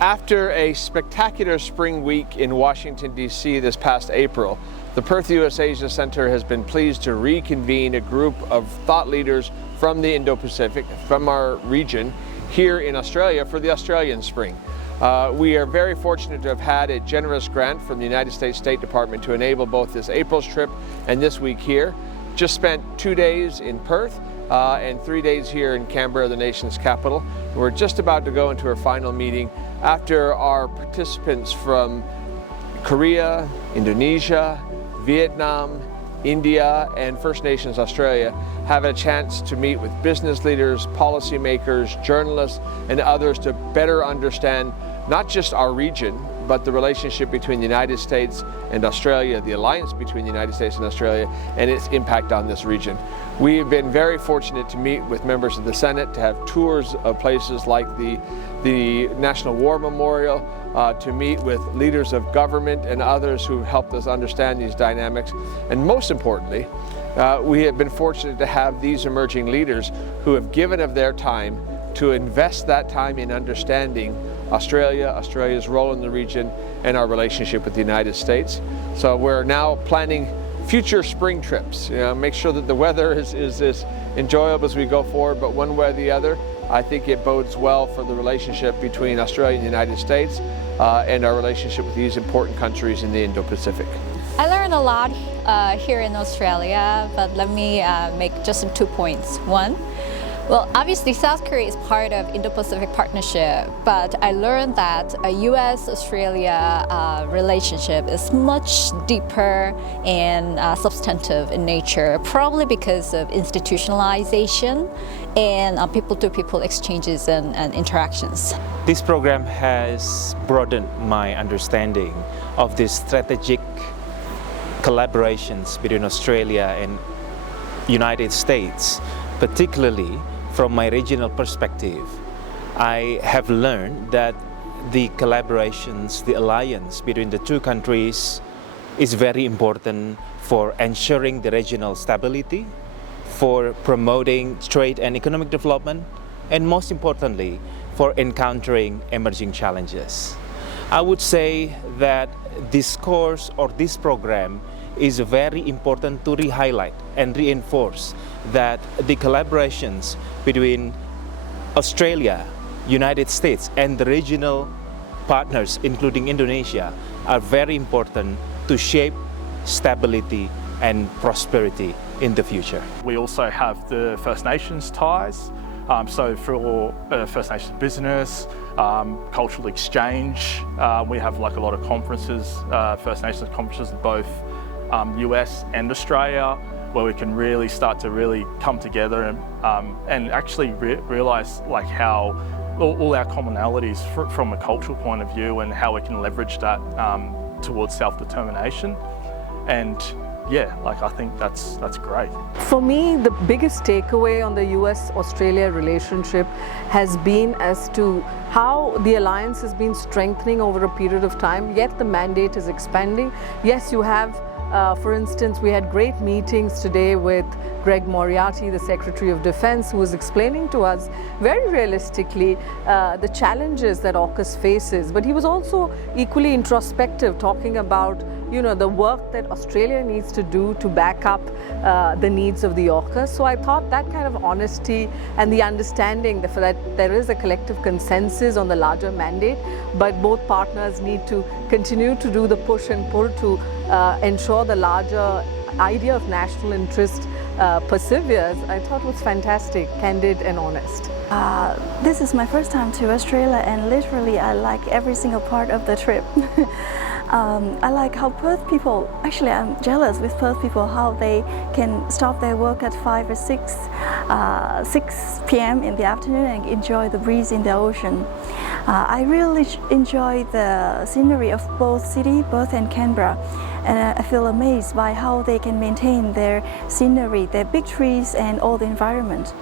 After a spectacular spring week in Washington, D.C. this past April, the Perth US-Asia Center has been pleased to reconvene a group of thought leaders from the Indo-Pacific, from our region, here in Australia for the Australian Spring. We are very fortunate to have had a generous grant from the United States State Department to enable both this April's trip and this week here. Just spent 2 days in Perth and 3 days here in Canberra, the nation's capital. We're just about to go into our final meeting after our participants from Korea, Indonesia, Vietnam, India, and First Nations Australia have a chance to meet with business leaders, policymakers, journalists, and others to better understand not just our region, but the relationship between the United States and Australia, the alliance between the United States and Australia, and its impact on this region. We have been very fortunate to meet with members of the Senate, to have tours of places like the National War Memorial, to meet with leaders of government and others who helped us understand these dynamics. And most importantly, we have been fortunate to have these emerging leaders who have given of their time to invest that time in understanding Australia, Australia's role in the region, and our relationship with the United States. So we're now planning future spring trips. Make sure that the weather is as enjoyable as we go forward, but one way or the other, I think it bodes well for the relationship between Australia and the United States and our relationship with these important countries in the Indo-Pacific. I learned a lot here in Australia, but let me make just 2 points. One, well, obviously South Korea is part of Indo-Pacific Partnership, but I learned that a US-Australia relationship is much deeper and substantive in nature, probably because of institutionalization and people-to-people exchanges and interactions. This program has broadened my understanding of the strategic collaborations between Australia and United States, particularly from my regional perspective. I have learned that the collaborations, the alliance between the two countries is very important for ensuring the regional stability, for promoting trade and economic development, and most importantly, for encountering emerging challenges. I would say that this course or this program is very important to re-highlight and reinforce that the collaborations between Australia, United States, and the regional partners, including Indonesia, are very important to shape stability and prosperity in the future. We also have the First Nations ties. So for First Nations business, cultural exchange, we have like a lot of conferences, First Nations conferences in both US and Australia, where we can really start to really come together and actually realize like how all our commonalities from a cultural point of view and how we can leverage that towards self-determination. And yeah, like I think that's great. For me, the biggest takeaway on the US-Australia relationship has been as to how the alliance has been strengthening over a period of time, yet the mandate is expanding. Yes, you have for instance, we had great meetings today with Greg Moriarty, the Secretary of Defense, who was explaining to us very realistically the challenges that AUKUS faces. But he was also equally introspective, talking about the work that Australia needs to do to back up the needs of the AUKUS. So I thought that kind of honesty and the understanding that there is a collective consensus on the larger mandate, but both partners need to continue to do the push and pull to ensure the larger idea of national interest perseveres, I thought was fantastic, candid and honest. This is my first time to Australia, and literally I like every single part of the trip. I like how Perth people, actually I'm jealous with Perth people, how they can stop their work at 5 or 6 p.m. in the afternoon and enjoy the breeze in the ocean. I really enjoy the scenery of both city, Perth and Canberra, and I feel amazed by how they can maintain their scenery, their big trees and all the environment.